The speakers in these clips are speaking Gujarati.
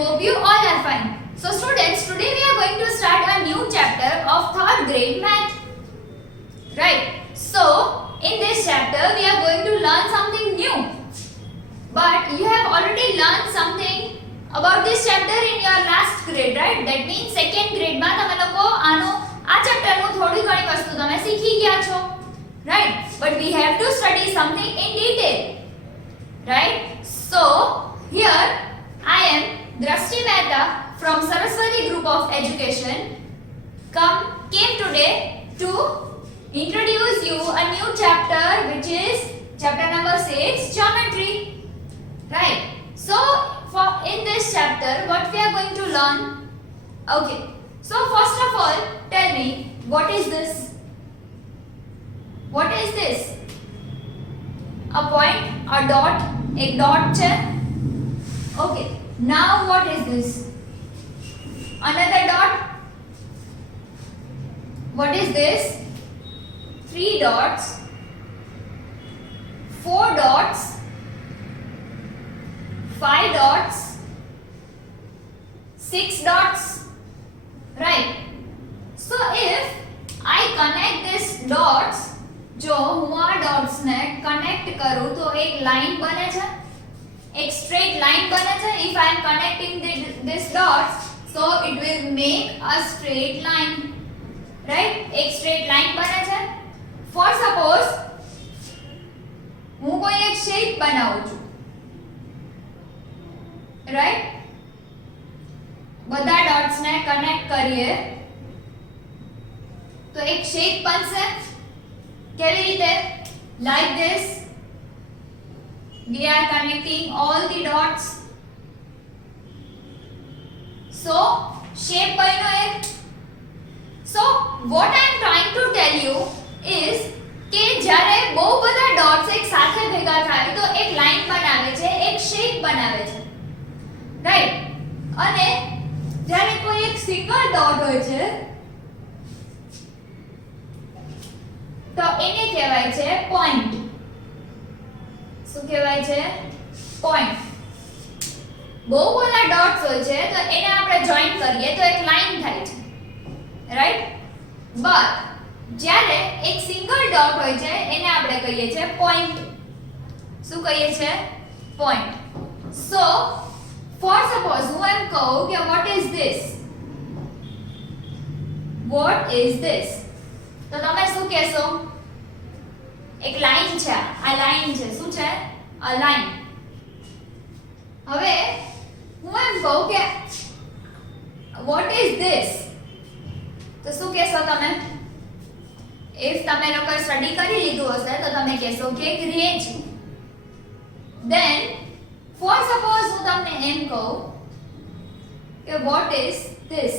hope you all are fine. So students, today we are going to start a new chapter of 3rd grade math. Right. So in this chapter we are going to learn something new. But you have already learned something about this chapter in your last grade, right? That means 2nd grade માં તમે લોકો આ chapter નું થોડી ઘણી વસ્તુ તમે શીખી ગયા છો. Right? But we have to study something in detail. Right? So here I am Drashti Mehta from Saraswati Group of Education came today to introduce you a new chapter, which is chapter number 6, geometry. Right? So in this chapter what we are going to learn? Okay, so first of all tell me, what is this? What is this? A point, a dot, एक dot છે. Okay, now what is this? Another dot. What is this? 3 dots, 4 dots, 5 dots, 6 dots. Right? So if I connect these dots, જો હું આ dots ને connect કરું તો એક line બને છે, એક straight line બને છે. If I am connecting this dots, so it will make a straight line. Right? એક straight line બને છે. For suppose હું કોઈ એક shape બનાવું છું. Right? બધા dots ને connect કરીએ તો એક shape બનશે. કેવી રીતે? Like this. We are connecting all the dots. So shape બન્યો એક. So what I am trying to tell you is કે જ્યારે બહુ બધા dots એક સાથે ભેગા થાય તો એક લાઈન બનાવે છે, એક shape બનાવે છે. રાઈટ? અને જ્યારે કોઈ એક સિંગલ ડોટ હોય છે તો એને કહેવાય છે પોઈન્ટ. શું કહેવાય છે? પોઈન્ટ. બહુ બધા ડોટ્સ હોય છે તો એને આપણે જોઈન કરીએ તો એક લાઈન થાય છે. રાઈટ? બટ જ્યારે એક સિંગલ ડોટ હોય છે એને આપણે કહીએ છે પોઈન્ટ. શું કહીએ છે? પોઈન્ટ. સો for suppose હું એમ કહું કે what is this? What is this? તો તમે શું કહેશો? એક લાઈન છે, આ લાઈન છે. શું છે? a line. હવે હું એમ કહું કે what is this? તો શું કહેશો તમે? if તમે લોકો સ્ટડી કરી લીધું હશે તો તમે કહેશો કે એક રે છે. then for suppose હું તમને એમ કહું કે what is this?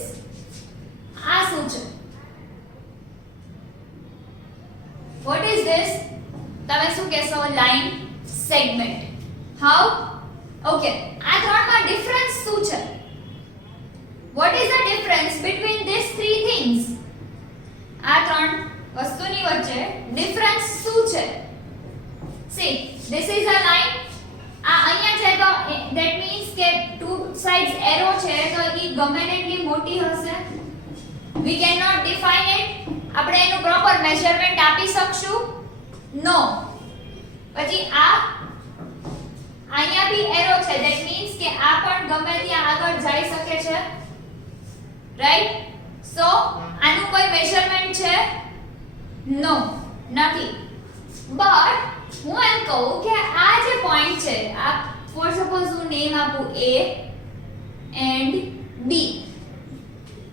આ શું છે? what is this? તમે શું કહેશો? Line, segment. how? okay, આ ત્રણમાં ડિફરન્સ શું છે? what is the difference between these three things? આ ત્રણ વસ્તુની વચ્ચે ડિફરન્સ શું છે? see, this is a line. આ અહીંયા છે તો that means કે two sides arrow છે તો ઈ ગમે તેટલી મોટી હશે. we cannot define it. આપણે એનું પ્રોપર મેઝરમેન્ટ આપી શકશું? નો. પછી આ અહીંયા બી એરો છે, that means કે આ પણ ગમે ત્યાં આગળ જઈ શકે છે. રાઈટ? સો આનું કોઈ મેઝરમેન્ટ છે? નો, નથી. બટ હું એમ કહું કે આ જે પોઈન્ટ છે, આ ફોર સપોઝ હું નેમ આપું A and B.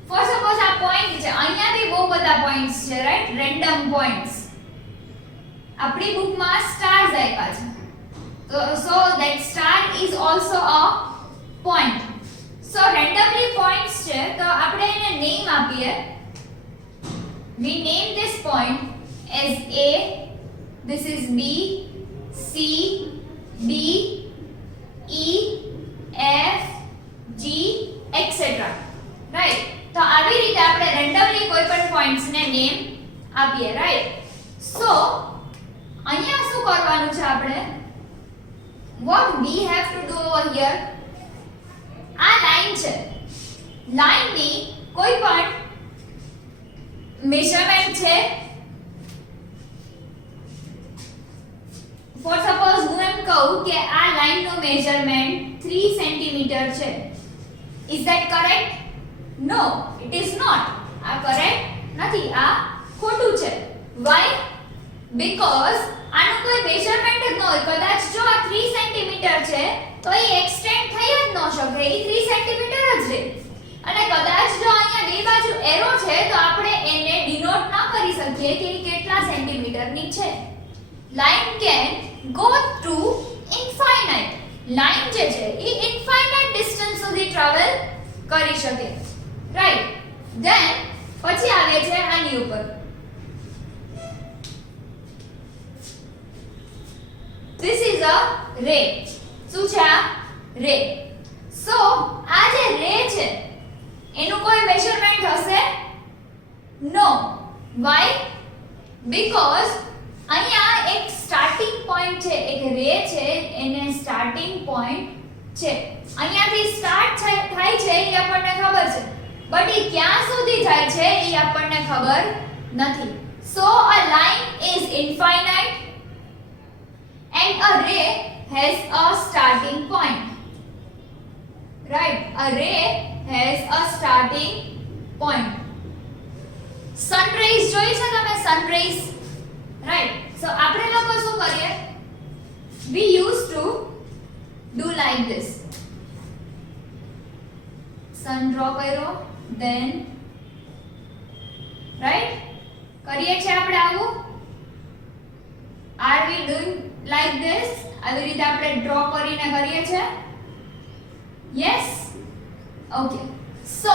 For suppose આ પોઈન્ટ છે, અહીંયા બી બહુ બધા પોઈન્ટ્સ છે. રાઈટ? Random points. આપણી બુકમાં સ્ટાર્સ આપ્યા છે. So that star is also a point. So randomly points છે તો આપણે એને નેમ આપીએ. we name this point as A, this is B, C, D, E, F, G, etc. right? તો આવી રીતે આપણે રેન્ડમલી કોઈ પણ પોઈન્ટ્સ ને નેમ આપીએ. રાઈટ? સો અહીંયા શું કરવાનું છે આપણે? what we have to do over here? આ લાઈન લાઈન છે, લાઈનની કોઈ પણ મેઝરમેન્ટ છે, ફોર સપોઝ હું એમ કહું કે આ લાઈનનો મેઝરમેન્ટ 3 સેન્ટીમીટર છે. Is that correct? No, it is not. આ કરેક્ટ નથી, આ ખોટું છે. વાય? બીકોઝ આનું કોઈ મેઝરમેન્ટ જ ન હોય. કદાચ જો આ 3 સેન્ટીમીટર છે તો એ એક્સટેન્ડ થઈ જ ન શકે, એ 3 સેન્ટીમીટર જ રહે. અને કદાચ જો અહીંયા બે બાજુ એરો છે તો આપણે એને ડિનોટ ન કરી શકીએ કે એ કેટલા સેન્ટીમીટરની છે. Line can go to infinite. Line જે છે એ ઇન્ફાઇનાઇટ ડિસ્ટન્સ સુધી ટ્રાવેલ કરી શકે. રાઈટ? ધેન પછી આવે છે આની ઉપર. This is a ray. શું છે આ? રે. સો આ જે રે છે એનું કોઈ મેઝરમેન્ટ હશે? નો. Why? Because અહીંયા એક સ્ટાર્ટિંગ પોઈન્ટ છે, એક રે છે, એને સ્ટાર્ટિંગ પોઈન્ટ છે. અહીંયાથી સ્ટાર્ટ થાય છે એ આપણને ખબર છે, બટ એ ક્યાં સુધી જાય છે એ આપણને ખબર નથી. સો a line is infinite and a ray has a starting point. Right? A ray has a starting point. Sun rays જોઈ છે તમે? Sun rays. Right? So આપણે લોકો શું કરીએ? We used to do like this. Sun draw કર્યો, then right? કરીએ છીએ આપણે આવું? Are we doing like this? આવી રીતે આપણે ડ્રો કરીને કરીએ છીએ? Yes? Okay. So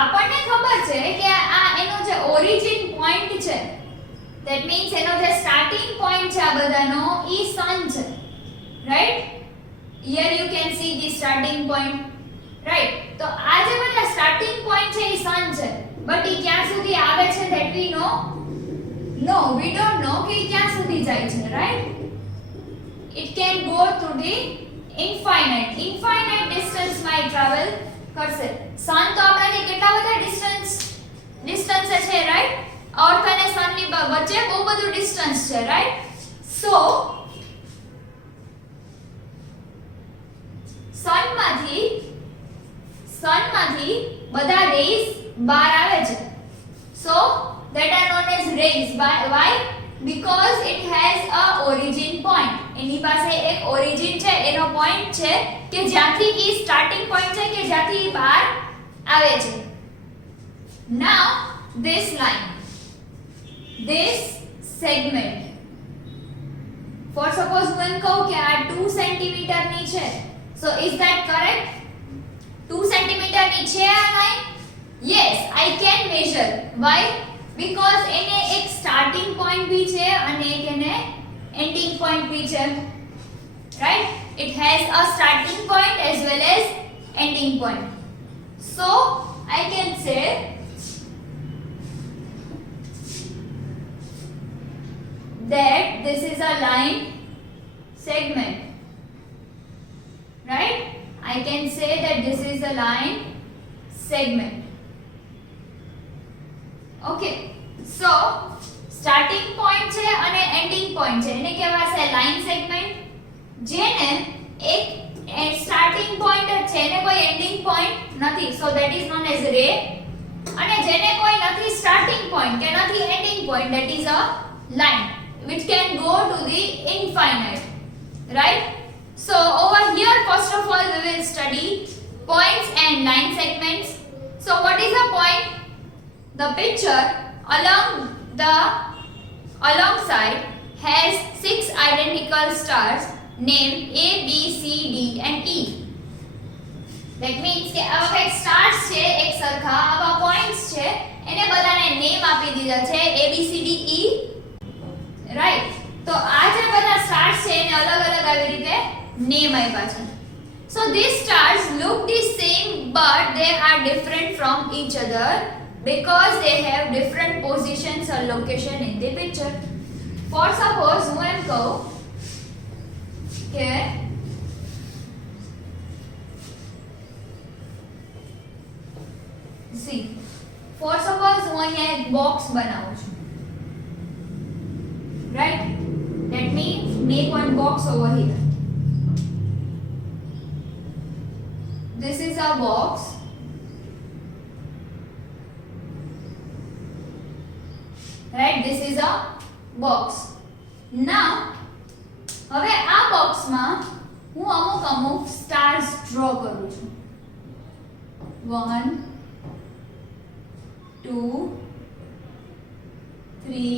આપણને ખબર છે કે આ એનો જે ઓરિજિન પોઈન્ટ છે, that means એનો જે સ્ટાર્ટિંગ પોઈન્ટ છે આ બધાનો ઈ સન છે. Right? here you can see the starting point. Right? તો આ જે બધા સ્ટાર્ટિંગ પોઈન્ટ છે ઈ સન છે, બટ ઈ ક્યાં સુધી આવે છે that we know? No, we don't know કે ઈ ક્યાં સુધી જાય છે. Right? it can go to the infinite distance માં travel કરશે. સન તો આપણાથી કેટલા બધા ડિસ્ટન્સ છે, રાઈટ? અર્થ અને સન ની વચ્ચે બહુ બધું ડિસ્ટન્સ છે, રાઈટ? સો સનમાંથી બધા રેઝ બહાર આવે છે. સો that are known as rays. Why? Because it has a origin point. એની પાસે એક ઓરિજિન છે, એનો પોઈન્ટ છે કે જ્યાંથી ઈ સ્ટાર્ટિંગ પોઈન્ટ છે કે જ્યાંથી ઈ બહાર આવે છે. Now this line, this segment, for suppose હું એમ કહું કે આ 2 સેન્ટીમીટર ની છે, so is that correct? 2 centimetre ની છે આ line? Yes, I can measure. Why? Because એને એક સ્ટાર્ટિંગ પોઈન્ટ ભી છે અને એક એને એન્ડિંગ પોઈન્ટ ભી છે. Right? It has a starting point as well as ending point. So I can say that this is a line segment. Right? I can say that this is a line segment. Okay. So starting point છે અને ending point છે, એને કહેવાશે line segment. જેને એક starting point જ છે, એને કોઈ ending point નથી, so that is known as ray. અને જેને કોઈ નથી starting point કે નથી ending point, that is a line which can go to the infinite. Right? So over here first of all we will study points and line segments. So what is a point? The picture alongside has 6 identical stars named A, B, C, D and E. That means કે આવા કંઈક સ્ટાર્સ છે એક સરખા, આવા પોઈન્ટ્સ છે, એને બધાને નેમ આપી દીધા છે A, B, C, D, E. Right? તો આ જે બધા સ્ટાર્સ છે એને અલગ અલગ આવી રીતે નેમ આપ્યા છે. So these stars look the same but they are different from each other because they have different positions or location in the picture. For suppose હું એમ કહું કે સી ફોર સપોઝ હું અહીંયા એક બોક્સ બનાવું છું, right, that means make one box over here. This is a box. Right, this is a box. Now હવે આ બોક્સમાં હું અમુક સ્ટાર્સ ડ્રો કરું છું. 1 2 3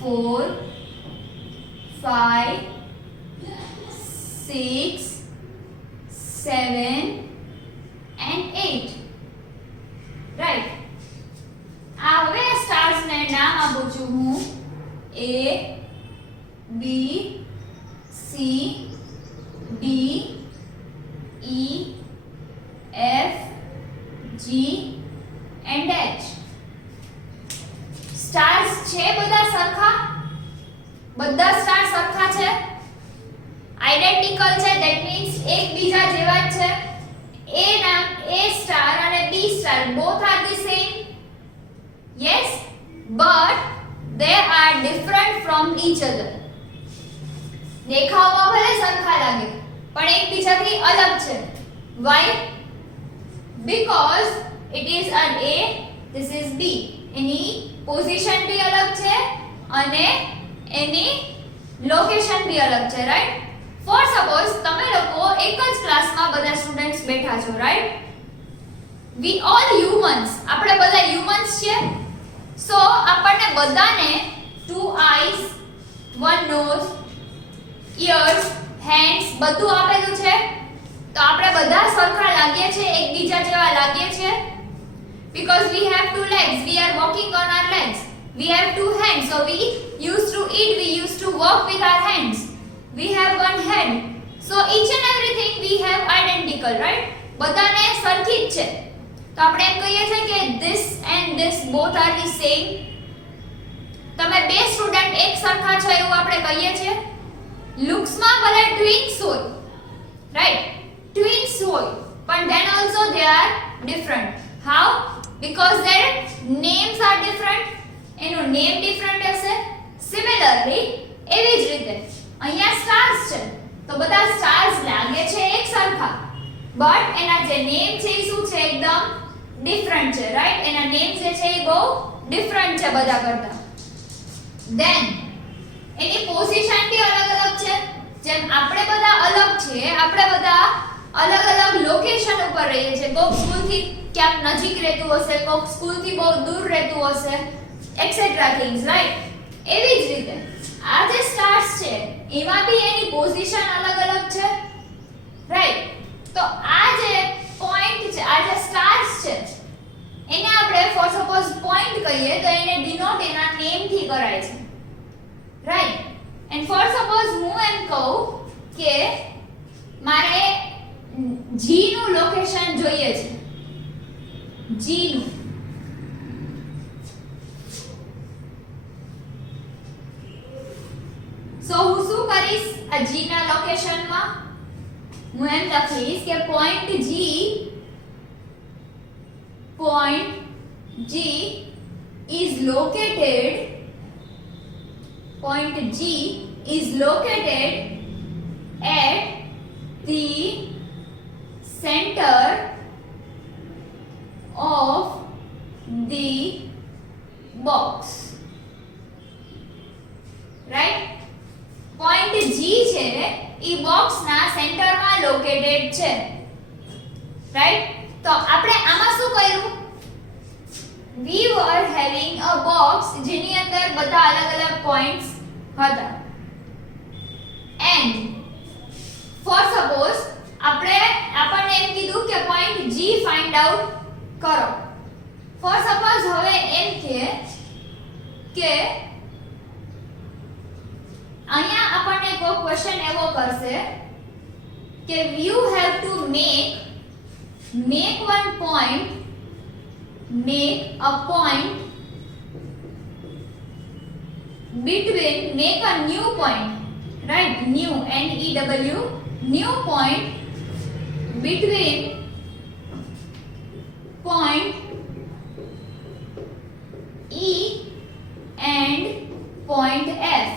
4 5 6 7 and 8. Right. આ હવે સ્ટાર્સ ને નામ આપું છું હું A B C D E F G and H. Stars છે બધા સરખા? બધા સ્ટાર સરખા છે, આઇડેન્ટિકલ છે, ધેટ મીન્સ એકબીજા જેવા જ છે. A નામ A સ્ટાર અને B star both are the same. Yes, but they are different from each other. દેખાવમાં ભલે સરખા લાગે પણ એકબીજાથી અલગ છે. Why? Because it is an A, this is B. એની પોઝિશન બી અલગ છે અને એની લોકેશન બી અલગ છે, રાઈટ. ફોર સપોઝ તમે લોકો એક જ ક્લાસમાં બધા સ્ટુડન્ટ્સ બેઠા છો, રાઈટ. વી ઓલ હ્યુમન્સ, આપણે બધા હ્યુમન્સ છીએ. સો આપણને બધાને 2 આઈઝ, 1 નોઝ, ઇયર્સ, હેન્ડ્સ બધું આપેલું છે. તો આપણે બધા સરખા લાગીએ છીએ, એકબીજા જેવા લાગીએ છીએ. Because we have 2 legs, we are walking on our legs. We have 2 hands, so we used to eat, we used to walk with our hands. We have 1 head, so each and everything we have identical, right? બધાને સરખી જ છે. તો આપણે એમ કહીએ છીએ કે this and this both are the same. તમે બે સ્ટુડન્ટ એક સરખા છો એવું આપણે કહીએ છીએ. લુક્સમાં ભલે ટ્વિન્સ હોય, રાઈટ, ટ્વિન્સ હોય, પણ then also they are different. How? Because their names are different. એનું નેમ ડિફરન્ટ હશે. સિમિલરલી એવી જ રીતે અહીંયા સ્ટાર્સ છે તો બધા સ્ટાર્સ લાગે છે એક સરખા, બટ એના જે નેમ છે એ શું છે, એકદમ ડિફરન્ટ છે, રાઈટ. એના નેમ જે છે એ બહુ ડિફરન્ટ છે બધા કરતા. ધેન એની પોઝિશન બી અલગ અલગ છે. જેમ આપણે બધા અલગ છીએ, આપણે બધા અલગ અલગ લોકેશન ઉપર રહીએ છીએ. કોક સ્કૂલથી ક્યાંક નજીક રહેતું હશે, કોક સ્કૂલથી બહુ દૂર રહેતું હશે, એક્સેટ્રા થિંગ્સ, રાઈટ. એવી જ રીતે આ જે સ્ટાર્સ છે એમાં બી એની પોઝિશન અલગ અલગ છે, રાઈટ. તો આ જે પોઈન્ટ છે, આ જે સ્ટાર્સ છે એને આપણે ફોર સપોઝ પોઈન્ટ કહીએ તો એને ડિનોટ એના નેમ થી કરાય છે, રાઈટ. એન્ડ ફોર સપોઝ હું એમ કહું કે મારે G નું લોકેશન જોઈએ છે, G નું. સો હું શું કરીશ આ G ના લોકેશનમાં? હું એમ લખીશ કે point G is located at the center of the box, right. Point G છે ઈ બોક્સ ના સેન્ટરમાં લોકેટેડ છે, રાઈટ. તો આપણે આમાં શું કર્યું? we were having a box જેની અંદર બધા અલગ અલગ પોઈન્ટ્સ હતા. and for suppose આપણને એમ કીધું કે પોઈન્ટ G ફાઇન્ડ આઉટ કરો. for suppose હવે એમ કે અહીંયા આપણને કોઈ ક્વેશ્ચન એવો કરશે કે you have to make a point between, make a new point, right, new NEW, new point between point E and point F.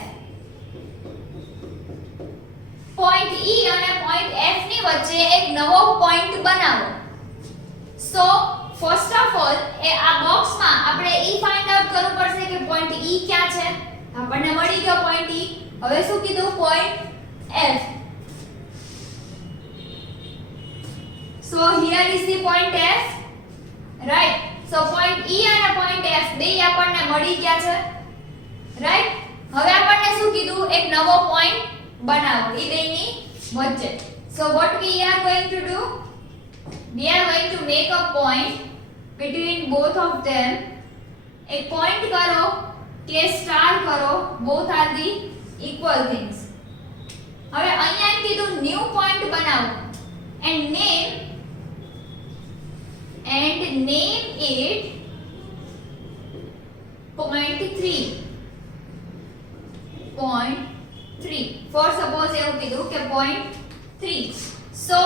point E અને point F ની વચ્ચે એક નવો પોઈન્ટ બનાવો. સો ફર્સ્ટ ઓફ ઓલ આ બોક્સમાં આપણે E ફાઇન્ડ આઉટ કરવું પડશે કે પોઈન્ટ E ક્યાં છે. આપણને મળી ગયો પોઈન્ટ E. હવે શું કીધું? Point F. So here is the point F, right? So point E અને point F બે આપણને મળી ગયા છે, right? હવે આપણને શું કીધું? એક નવો પોઈન્ટ બનાવો એ બેની વચ્ચે. So what we are going to do? We are going to make a point between both of them. એક પોઈન્ટ કરો કે સ્ટાર કરો, both are the equal things. હવે અહીંયા એમ કીધું ન્યુ પોઈન્ટ બનાવો and name it point 3. For suppose એવું કીધું કે point 3. So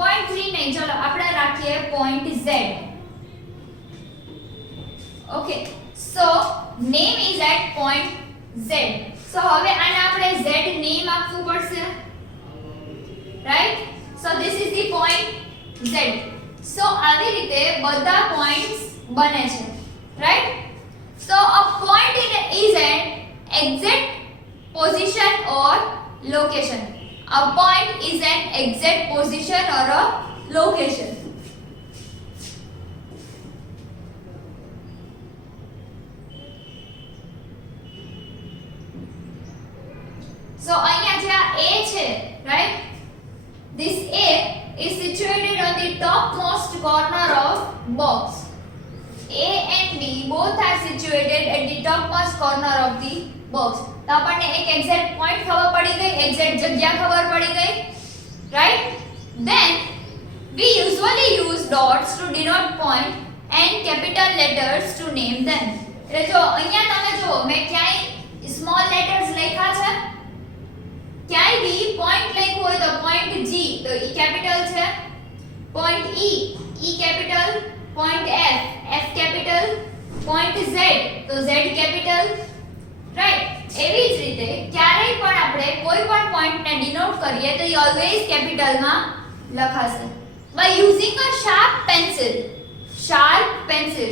point 3 નહીં, ચલો આપણે રાખીએ point Z. Okay, so name is at point Z. So હવે આને આપણે Z name આપવું પડશે, right? So this is the point Z. So આવી રીતે બધા પોઈન્ટ્સ બને છે, right? So a point is an exact position or location. A point is an exact position or a location. So અહીંયા જે આ A છે, right? This A is situated on the topmost corner of box. A and B both are situated at the topmost corner of the box. તો આપણને એક એક્ઝેક્ટ પોઈન્ટ ખબર પડી ગઈ, એક્ઝેક્ટ જગ્યા ખબર પડી ગઈ, right? Then we usually use dots to denote point and capital letters to name them. એટલે જો અહીંયા તમે જો મેં ક્યાંય સ્મોલ લેટર્સ લખ્યા છે, ક્યાંય બી પોઈન્ટ લખ્યું હોય તો પોઈન્ટ G તો E કેપિટલ છે, point E capital, point F capital, point Z તો Z કેપિટલ, રાઈટ? એવી જ રીતે ક્યારેય પણ આપણે કોઈ પણ પોઈન્ટને ડિનોટ કરીએ તો એ ઓલવેઝ કેપિટલમાં લખાશે. By using a sharp pencil,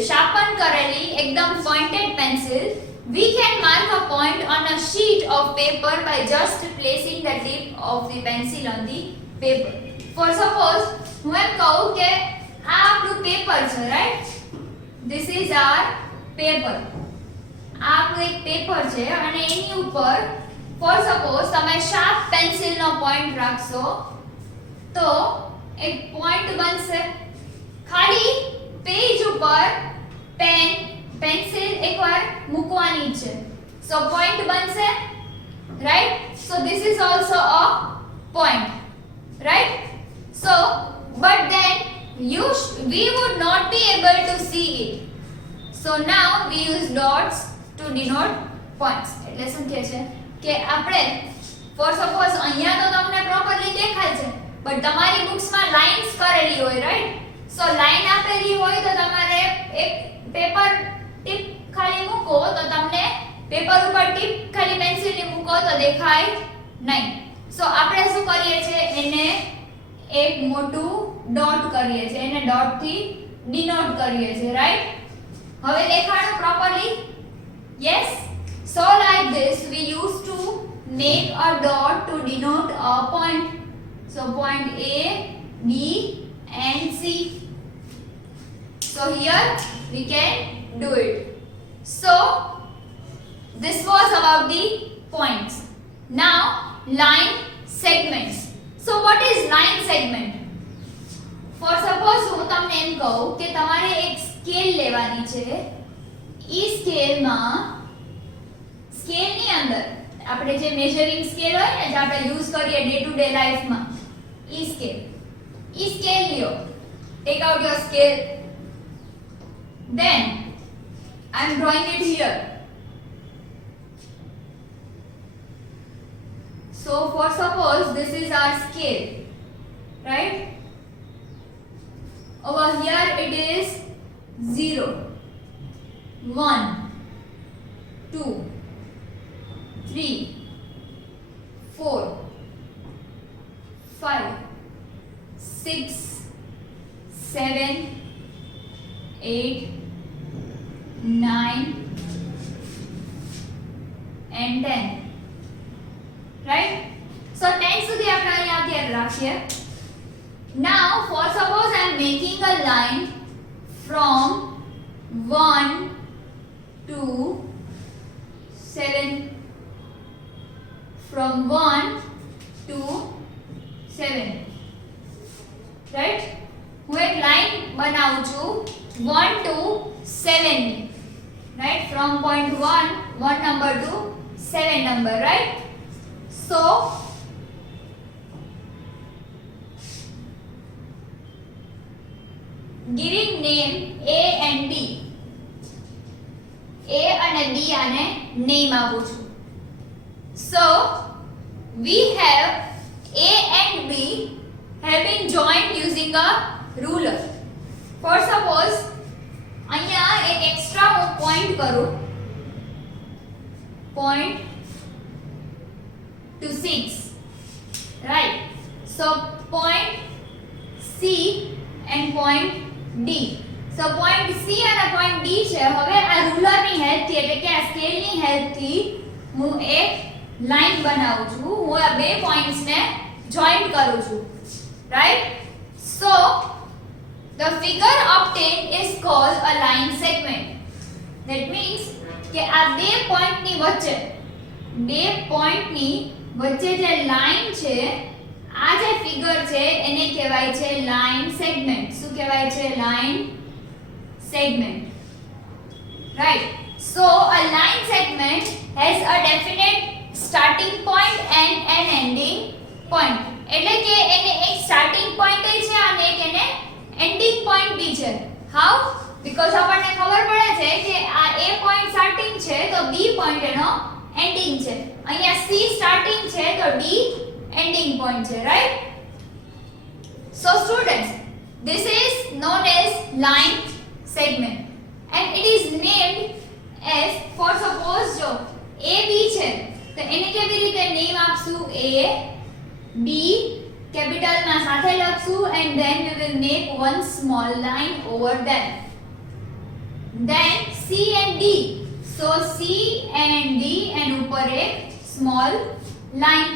sharpen કરેલી એકદમ pointed pencil, we can mark a point on a sheet of paper by just placing the tip of the pencil on the paper. For suppose હું એમ કહું કે આ આપણું પેપર છે, right? This is our paper. આ આપણું એક પેપર છે અને એની ઉપર ફોર સપોઝ તમે શાર્પ પેન્સિલનો પોઈન્ટ રાખશો તો એક પોઈન્ટ બનશે. ખાલી પેજ ઉપર પેન્સિલ એકવાર મૂકવાની છે, સો પોઈન્ટ બનશે, right? So this is also a point, right? So but than we would not be able to see it. So now we use dots to denote points. એટલે શું કહે છે કે આપણે ફોર સપોઝ અહીંયા તો તમને પ્રોપરલી દેખાય છે બટ તમારી બુક્સમાં લાઇન્સ કરેલી હોય, રાઈટ? સો લાઇન આપેલી હોય તો તમારે એક પેપર ટીપ ખાલી મૂકો તો તમને પેપર ઉપર ટીપ ખાલી પેન્સિલની મૂકો તો દેખાય નહીં. સો આપણે શું કરીએ છીએ, એને એક મોટું ડોટ કરીએ છીએ, એને ડોટ થી ડિનોટ કરીએ છીએ, રાઈટ? હવે દેખાણું properly? Yes. So like this we used to make a dot to denote a point. So point A, B and C. So here we can do it. So this was about the points. Now line segments. So what is line segment? For suppose હું તમને એમ કહું કે તમારે એક સ્કેલ લેવાની છે, ઈ સ્કેલની અંદર આપણે જે મેઝરિંગ સ્કેલ હોય ને જે આપણે યુઝ કરીએ ડે ટુ ડે લાઈફમાં, ઈ સ્કેલ લ્યો. Take out your scale. Then I am drawing it here. So for suppose this is our scale, right? over here it is 0, 1, 2, 3, 4, 5, 6, 7, 8, 9 and 10. Right? So 10 સુધી આપણે અહીંયા અત્યારે રાખીએ. Now for suppose I am making a line from 1 to 7, from 1 to 7, right? હું એક લાઈન બનાવું છું 1 to 7 ની, right? From point 1 number to 7 number, right? So giving name A and B. A અને B આને name આપું છું. So we have A and B have been joined using a ruler. For suppose અહીંયા એક એક્સ્ટ્રા હું પોઈન્ટ કરું, point to 6, right? So point C and point D. So point C અને point D છે. હવે આ રૂલર ની હેલ્પ થી એટલે કે આ સ્કેલ ની હેલ્પ થી હું એક લાઈન બનાવું છું. હું આ બે પોઈન્ટ્સ ને જોઈન્ટ કરું છું, right? So the figure obtained is called a line segment. That means કે આ બે પોઈન્ટ ની વચ્ચે જે લાઈન છે, આ જે ફિગર છે એને કહેવાય છે લાઈન સેગમેન્ટ. શું કહેવાય છે? Line segment, right? So a line segment has a definite starting point and an ending point. એટલે કે એને એક સ્ટાર્ટિંગ પોઈન્ટ છે અને એક એને એન્ડિંગ પોઈન્ટ બી છે. હાઉ? બીકોઝ આપણને ખબર પડે છે કે આ A પોઈન્ટ સ્ટાર્ટિંગ છે તો B પોઈન્ટ એનો એન્ડિંગ છે. અહીંયા C સ્ટાર્ટિંગ છે તો D ending point છે, right? So students, this is known as line segment and it is named as, for suppose જો AB છે તો એને કેવી રીતે નેમ આપશું? A B capital માં સાથે લખશું and then we will make one small line over them. Then C and D, so C and D and ઉપર એક small line.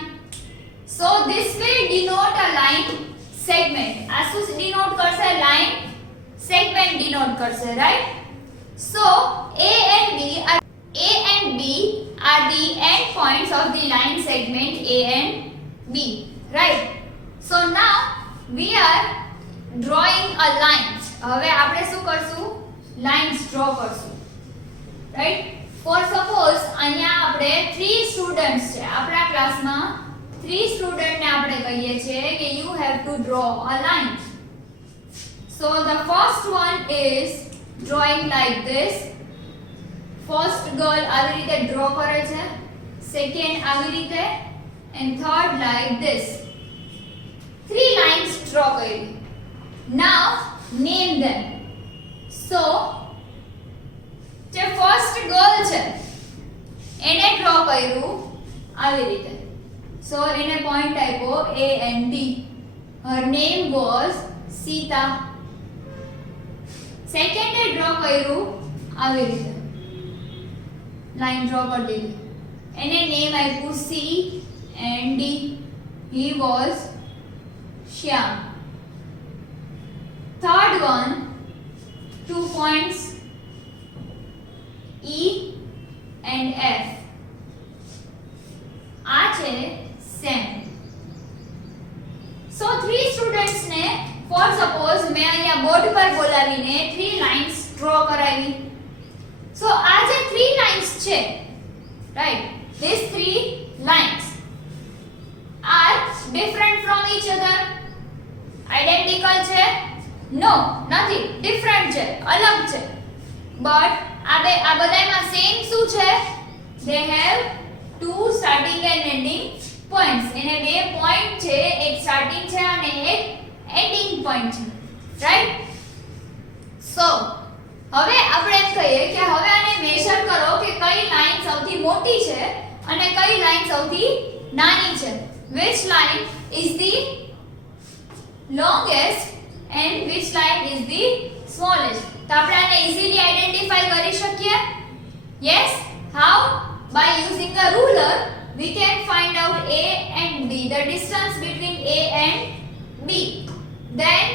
So this will denote a line segment. આ શું denote કરશે? Line segment denote કરશે, right? So A and B are the end points of the line segment A and B, right? So now we are drawing a line. હવે આપણે શું કરશું? Lines draw કરશું, right? For suppose અહીંયા આપણે 3 students છે આપણા ક્લાસમાં. 3 સ્ટુડન્ટ ને આપણે કહીએ છીએ કે you have to draw a line. So the first one is drawing like this. First girl આવી રીતે draw કરે છે, second આવી રીતે and third like this. 3 lines draw કરી. Now name them. So જે first girl છે એને draw કર્યું આવી રીતે. So in a point typo A and B. Her name was Sita. Second A draw કર્યું આવી રીતે. Line draw કરી દીધી. એને name આપ્યું C and D. He was Shyam. Third one, 2 points E and F. આ છે Sam. So 3 students ને for suppose મેં અહીંયા બોર્ડ પર બોલાવીને 3 lines draw કરાવી. So આ જે 3 lines છે, right? These 3 lines are different from each other. Identical છે? No, nothing. Different છે, અલગ છે. But આ બધામાં same શું છે? They have 2 starting and ending points. એને બે પોઈન્ટ છે, એક સ્ટાર્ટિંગ છે અને એક એન્ડિંગ પોઈન્ટ છે, રાઈટ? સો હવે આપણે એમ કહીએ કે હવે આને મેઝર કરો કે કઈ લાઈન સૌથી મોટી છે અને કઈ લાઈન સૌથી નાની છે. which line is the longest and which line is the smallest. તો આપણે આને easily identify કરી શકીએ. yes, how? by using a ruler we can find out A and B, the distance between A and B. then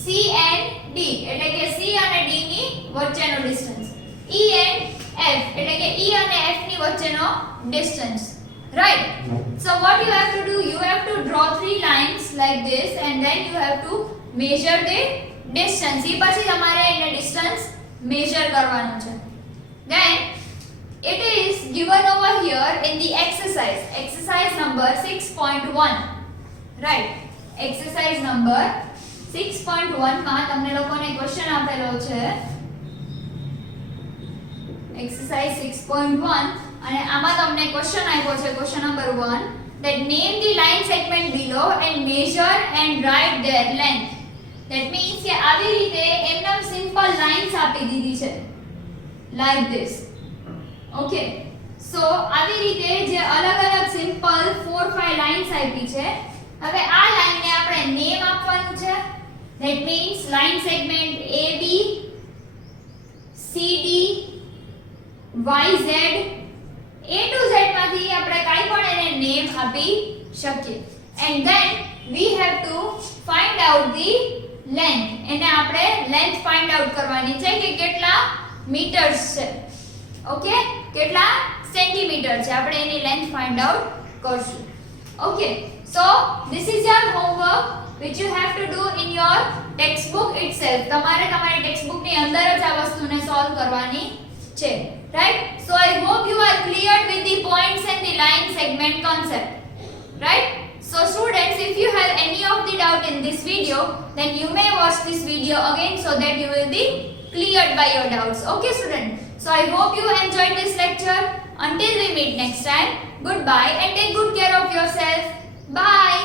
C and D એટલે કે C અને D ની વચ્ચેનો ડિસ્ટન્સ. E and F એટલે કે E અને F ની વચ્ચેનો distance. right? so what you have to do, you have to draw three lines like this and then you have to measure the distance. એ પછી તમારે એને ડિસ્ટન્સ મેઝર કરવાનું છે. then it is given over here in the exercise number 6.1. right? exercise number 6.1 માં તમને લોકોને ક્વેશ્ચન આપેલો છે exercise 6.1 અને આમાં તમને ક્વેશ્ચન આપ્યો છે question number 1 that name the line segment below and measure and write their length. that means કે આવી રીતે એમનેમ સિમ્પલ લાઇન્સ આપી દીધી છે like this. okay, so આવી રીતે જે અલગ અલગ સિમ્પલ 4-5 લાઇન્સ આપી છે. હવે આ લાઈનને આપણે નેમ આપવાનું છે. that means line segment AB, CD, YZ, A to Z માંથી આપણે કાઈ પણ એને નેમ આપી શકીએ. and then we have to find out the length. એને આપણે length find out કરવાની છે કે કેટલા મીટર્સ છે. ઓકે, કેટલા સેન્ટીમીટર છે આપણે એની length find out કરશું. okay, so this is your homework which you have to do in your textbook itself. તમારે તમારી ટેક્સ્ટબુક ની અંદર જ આ વસ્તુને સોલ્વ કરવાની છે. right? so I hope you are cleared with the points and the line segment concept. right? so students, if you have any of the doubt in this video, then you may watch this video again so that you will be cleared by your doubts. okay student, so I hope you enjoyed this lecture. Until we meet next time, goodbye and take good care of yourself. Bye.